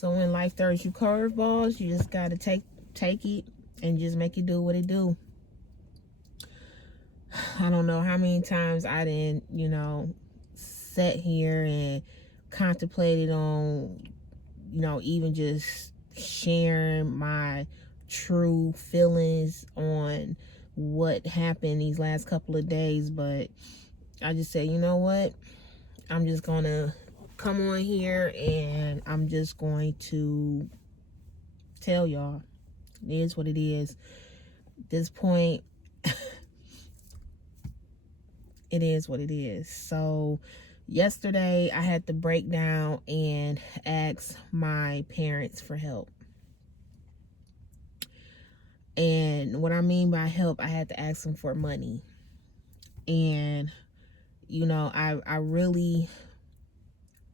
So when life throws you curveballs, you just gotta take it and just make it do what it do. I don't know how many times I didn't, sat here and contemplated on, even just sharing my true feelings on what happened these last couple of days. But I just said, you know what? I'm just gonna come on here and I'm just going to tell y'all it is what it is. At this point, it is what it is. So yesterday I had to break down and ask my parents for help. And what I mean by help, I had to ask them for money. And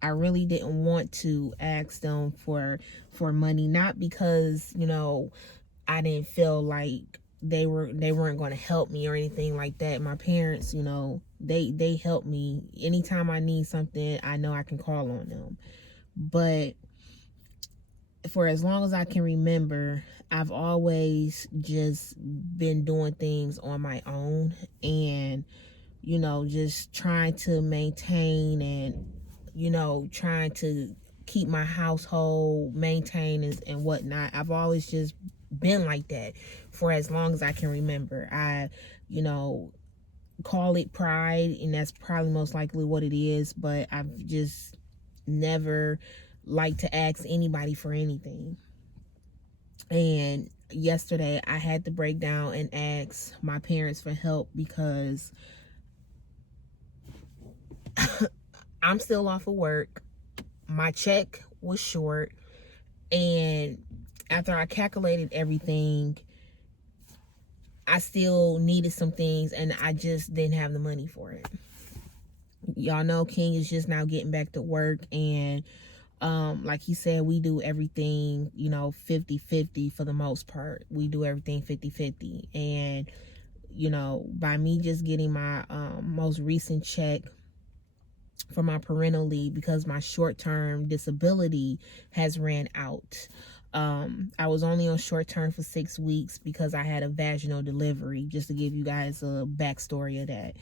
I really didn't want to ask them for money, not because I didn't feel like they weren't going to help me or anything like that. My parents, they help me anytime I need something. I know I can call on them. But for as long as I can remember, I've always just been doing things on my own, and just trying to maintain and trying to keep my household maintained and whatnot. I've always just been like that for as long as I can remember. I call it pride, and that's probably most likely what it is, but I've just never liked to ask anybody for anything. And yesterday I had to break down and ask my parents for help because I'm still off of work. My check was short, and after I calculated everything, I still needed some things, and I just didn't have the money for it. Y'all know King is just now getting back to work, and like he said, we do everything 50-50 for the most part. We do everything 50-50. And by me just getting my most recent check for my parental leave, because my short-term disability has ran out. I was only on short-term for 6 weeks because I had a vaginal delivery, just to give you guys a backstory of that.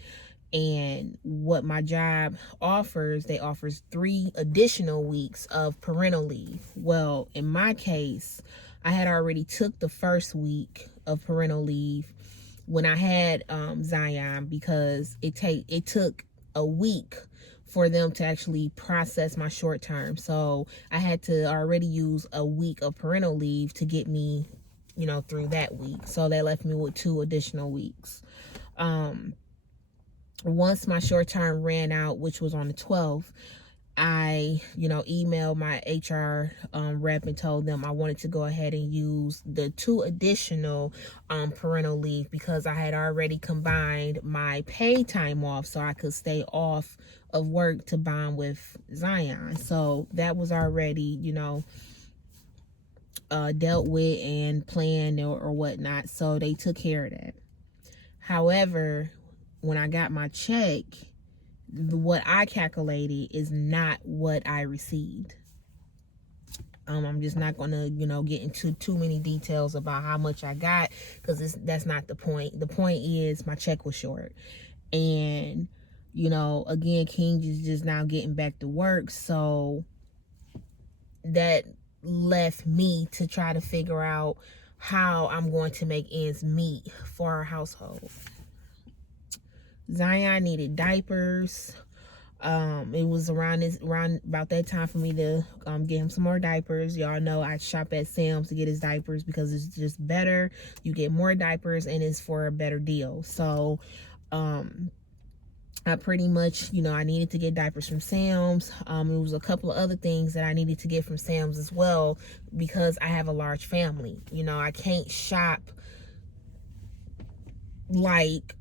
And what my job offers, they offers 3 additional weeks of parental leave. Well, in my case, I had already took the first week of parental leave when I had Zion, because it took a week for them to actually process my short term. So I had to already use a week of parental leave to get me, through that week. So they left me with 2 additional weeks. Once my short term ran out, which was on the 12th, I, emailed my HR rep and told them I wanted to go ahead and use the 2 additional parental leave, because I had already combined my paid time off so I could stay off of work to bond with Zion. So that was already, dealt with and planned or whatnot. So they took care of that. However, when I got my check, what I calculated is not what I received. I'm just not gonna, get into too many details about how much I got, because that's not the point. The point is my check was short, and again, King is just now getting back to work, so that left me to try to figure out how I'm going to make ends meet for our household. Zion needed diapers. It was around about that time for me to get him some more diapers. Y'all know I shop at Sam's to get his diapers because it's just better. You get more diapers and it's for a better deal. So I pretty much, I needed to get diapers from Sam's. It was a couple of other things that I needed to get from Sam's as well, because I have a large family. I can't shop like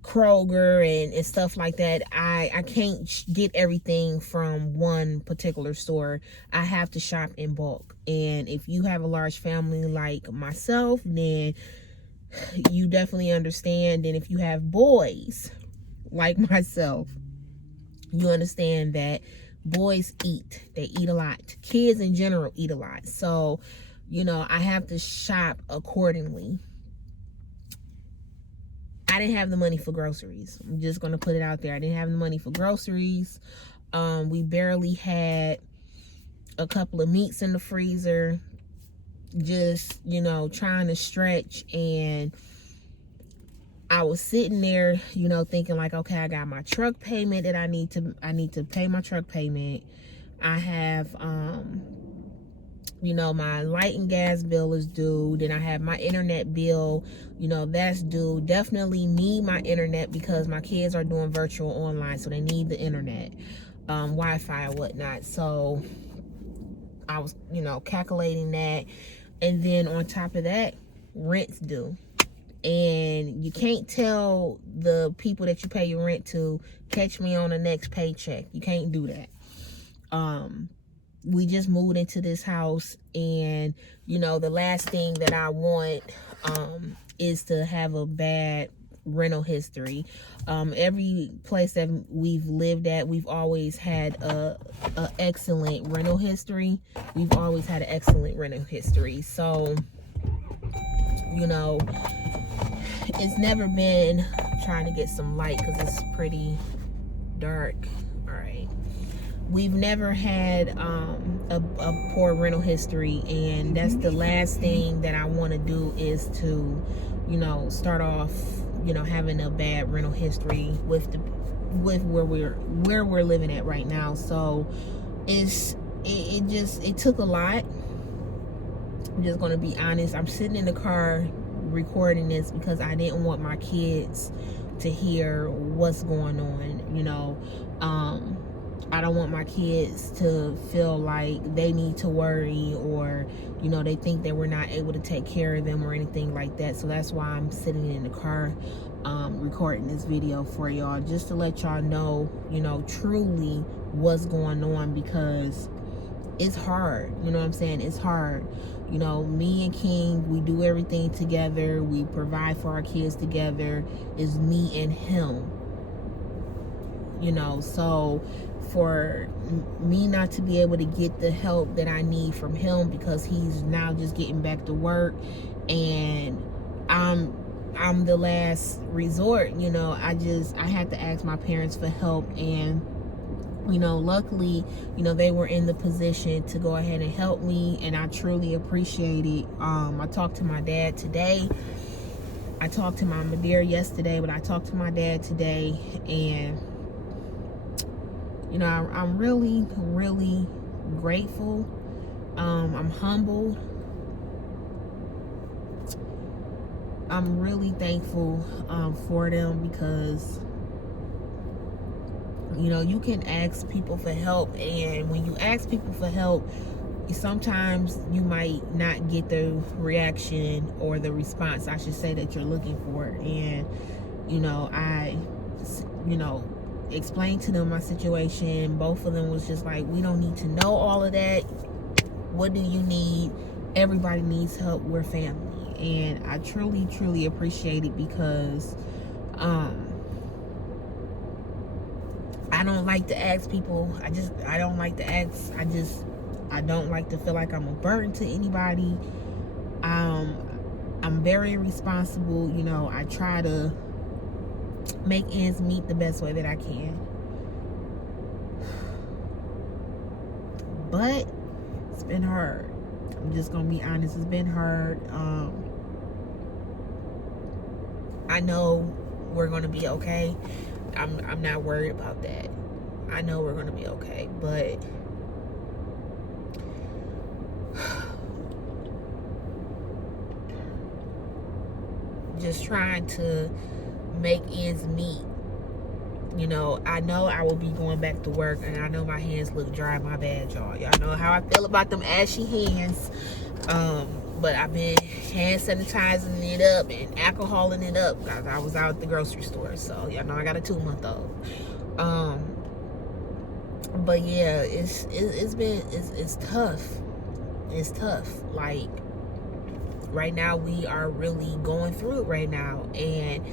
Kroger and stuff like that. I can't get everything from one particular store. I have to shop in bulk. And if you have a large family like myself, then you definitely understand. And if you have boys like myself, you understand that boys eat. They eat a lot. Kids in general eat a lot. So, you know, I have to shop accordingly. I didn't have the money for groceries. I'm just going to put it out there. I didn't have the money for groceries. We barely had a couple of meats in the freezer. Just, you know, trying to stretch. And I was sitting there, you know, thinking like, okay, I got my truck payment that I need to pay my truck payment. I have, you know, my light and gas bill is due. Then I have my internet bill, you know, that's due. Definitely need my internet because my kids are doing virtual online, so they need the internet, Wi-Fi or whatnot. So I was, you know, calculating that. And then on top of that, rent's due. And you can't tell the people that you pay your rent to, catch me on the next paycheck. You can't do that. We just moved into this house, and you know, the last thing that I want is to have a bad rental history. Every place that we've lived at, we've always had a excellent rental history. We've always had an excellent rental history. So, you know, it's never been, trying to get some light because it's pretty dark. All right. We've never had a poor rental history, and that's the last thing that I want to do is to, you know, start off, you know, having a bad rental history with where we're living at right now. So it took a lot. I'm just gonna be honest. I'm sitting in the car recording this because I didn't want my kids to hear what's going on, you know. I don't want my kids to feel like they need to worry, or, you know, they think that we're not able to take care of them or anything like that. So that's why I'm sitting in the car recording this video for y'all, just to let y'all know, you know, truly what's going on, because it's hard. You know what I'm saying? It's hard. You know, me and King, we do everything together. We provide for our kids together. It's me and him. You know, so for me not to be able to get the help that I need from him, because he's now just getting back to work, and I'm the last resort, you know, I had to ask my parents for help. And you know, luckily, you know, they were in the position to go ahead and help me, and I truly appreciate it. I talked to my dad today. I talked to my Madeira yesterday, but I talked to my dad today, and you know, I'm really, really grateful. I'm humbled. I'm really thankful for them, because you know, you can ask people for help, and when you ask people for help, sometimes you might not get the reaction or the response, I should say, that you're looking for. And you know, I explained to them my situation. Both of them was just like, we don't need to know all of that. What do you need? Everybody needs help. We're family. And I truly, truly appreciate it, because I don't like to ask people. I don't like to ask. I don't like to feel like I'm a burden to anybody. I'm very responsible. You know, I try to make ends meet the best way that I can. But it's been hard. I'm just gonna be honest. It's been hard. I know we're gonna be okay. I'm not worried about that. I know we're gonna be okay, but just trying to make ends meet. You know I will be going back to work, and I know my hands look dry. My bad, y'all. Y'all know how I feel about them ashy hands. But I've been hand sanitizing it up and alcoholing it up, because I was out at the grocery store. So y'all know I got a 2-month-old. But yeah, it's tough. It's tough. Like right now, we are really going through it right now, and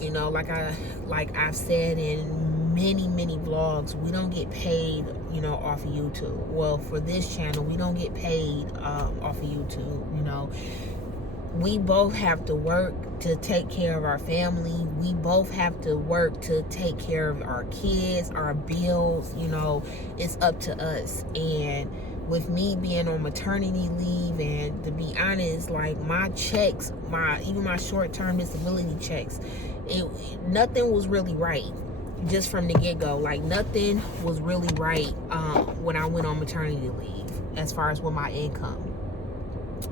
you know, like I've said in many vlogs. We don't get paid, you know, off of YouTube. Well, for this channel, we don't get paid off of YouTube, you know. We both have to work to take care of our family. We both have to work to take care of our kids, our bills, you know. It's up to us. And with me being on maternity leave, and to be honest, like my checks, even my short-term disability checks, nothing was really right just from the get-go. Like nothing was really right when I went on maternity leave as far as with my income.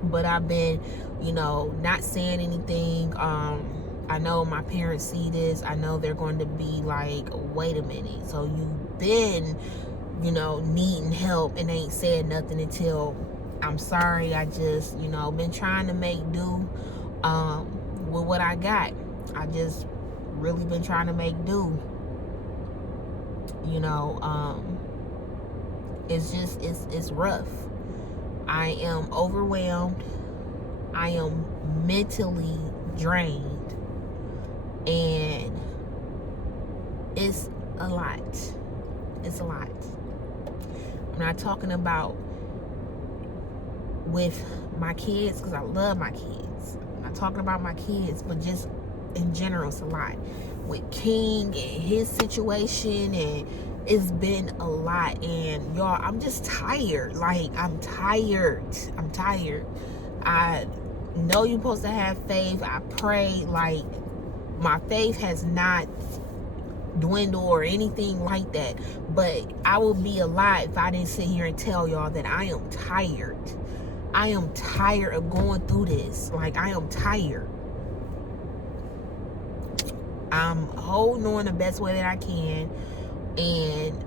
But I've been, you know, not saying anything. I know my parents see this. I know they're going to be like, wait a minute, so you've been, you know, needing help and ain't said nothing until. I'm sorry, I just, you know, been trying to make do with what I got. I just really been trying to make do. You know, it's just, it's rough. I am overwhelmed. I am mentally drained. And it's a lot. It's a lot. I'm not talking about with my kids, because I love my kids. I'm not talking about my kids, but just in general, it's a lot. With King and his situation, and it's been a lot. And y'all, I'm just tired. Like, I'm tired. I'm tired. I know you're supposed to have faith. I pray. Like, my faith has not dwindled or anything like that. But I would be a lie if I didn't sit here and tell y'all that I am tired. I am tired of going through this. Like, I am tired. I'm holding on the best way that I can, and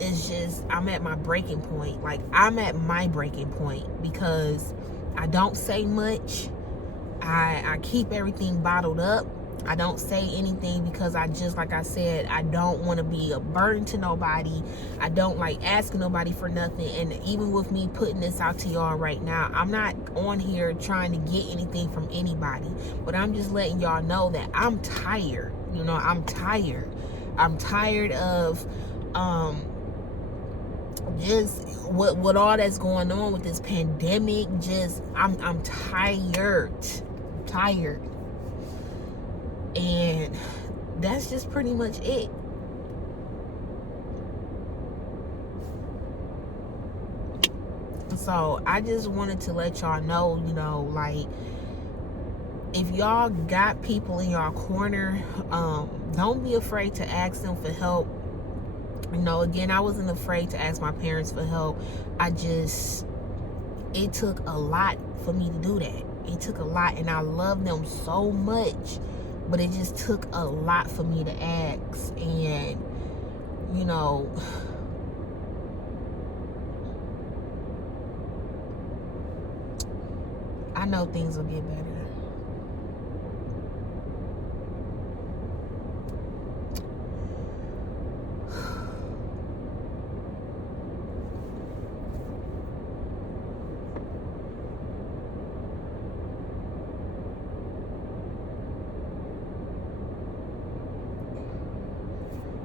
it's just, I'm at my breaking point. Like, I'm at my breaking point because I don't say much. I keep everything bottled up. I don't say anything because I just, like I said, I don't want to be a burden to nobody. I don't like asking nobody for nothing. And even with me putting this out to y'all right now, I'm not on here trying to get anything from anybody, but I'm just letting y'all know that I'm tired. You know, I'm tired. I'm tired of just what all that's going on with this pandemic. Just I'm tired. And that's just pretty much it. So I just wanted to let y'all know, you know, like, if y'all got people in y'all corner, don't be afraid to ask them for help. You know, again, I wasn't afraid to ask my parents for help. It took a lot for me to do that. It took a lot, and I love them so much. But it just took a lot for me to ask. And, you know, I know things will get better.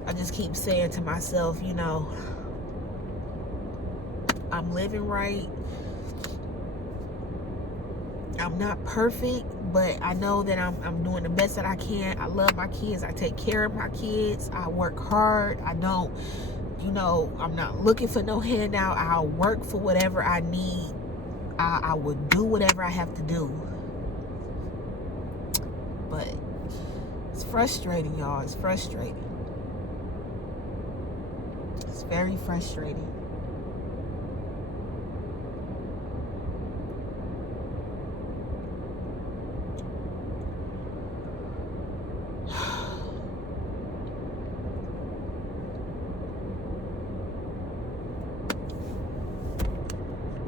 I just keep saying to myself, you know, I'm living right. I'm not perfect, but I know that I'm doing the best that I can. I love my kids. I take care of my kids. I work hard. I don't, you know, I'm not looking for no handout. I'll work for whatever I need. I will do whatever I have to do. But it's frustrating, y'all. It's frustrating. It's very frustrating.